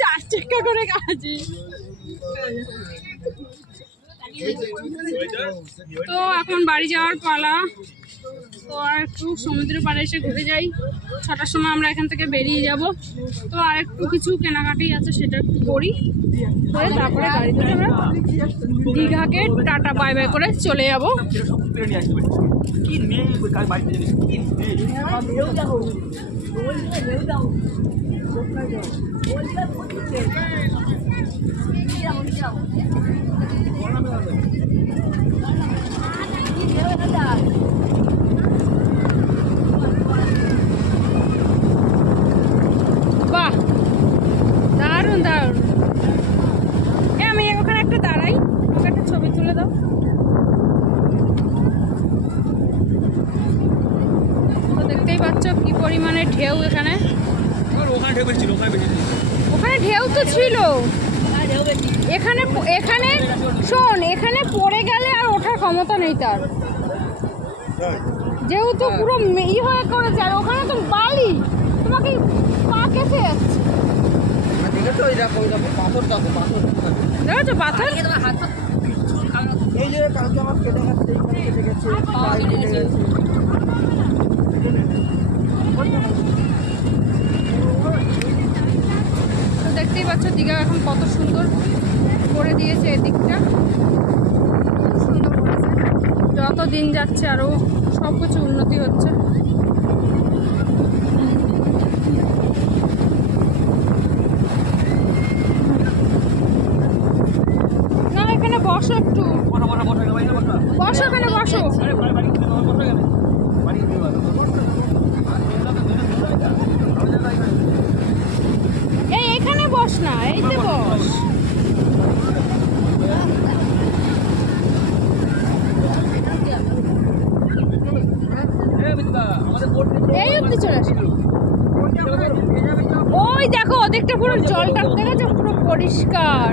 4 চাকা করে গাজি। তো এখন বাড়ি যাওয়ার পালা। তো আর একটু সমুদ্রের পাড়ে এসে ঘুরে যাই। 6টার সময় আমরা এখান থেকে বেরিয়ে যাব। তো আর একটু কিছু কেনাকাটি আছে, সেটা একটু করি, করে তারপরে গাড়িতে আমরা দীঘাকে টাটা বাই বাই করে চলে যাব। বাহ, দারুণ দারুণ। আমি ওখানে একটা দাঁড়াই, ওকে একটা ছবি তুলে দাও। তো দেখতেই পাচ্ছ কি পরিমাণে ঢেউ এখানে। ওখানে ঢেউ তো ছিল, এখানে এখানে শোন, এখানে পড়ে গেলে আর ওঠার ক্ষমতা নেই তার, যেহেতু পুরো ই হয়ে করেছে। আর ওখানে তো বালি, তোমাকে পা কেসে যাচ্ছে। দেখেছো পাথর? এই যে কালকে আমার কেটে গেছে, কেটে গেছে, দেখতেই পাচ্ছ দীঘা এখন কত সুন্দর করে দিয়েছে। এদিকটা সুন্দর করেছে, যত দিন যাচ্ছে আরো সবকিছু উন্নতি হচ্ছে। না এখানে বসো, একটু বসো, এখানে বসো। এইখানে বস না, এইতে বস। এই অব্দি চলে আসে। ওই দেখো ওদিকটা পুরো জলটা দেখেছো, পুরো পরিষ্কার।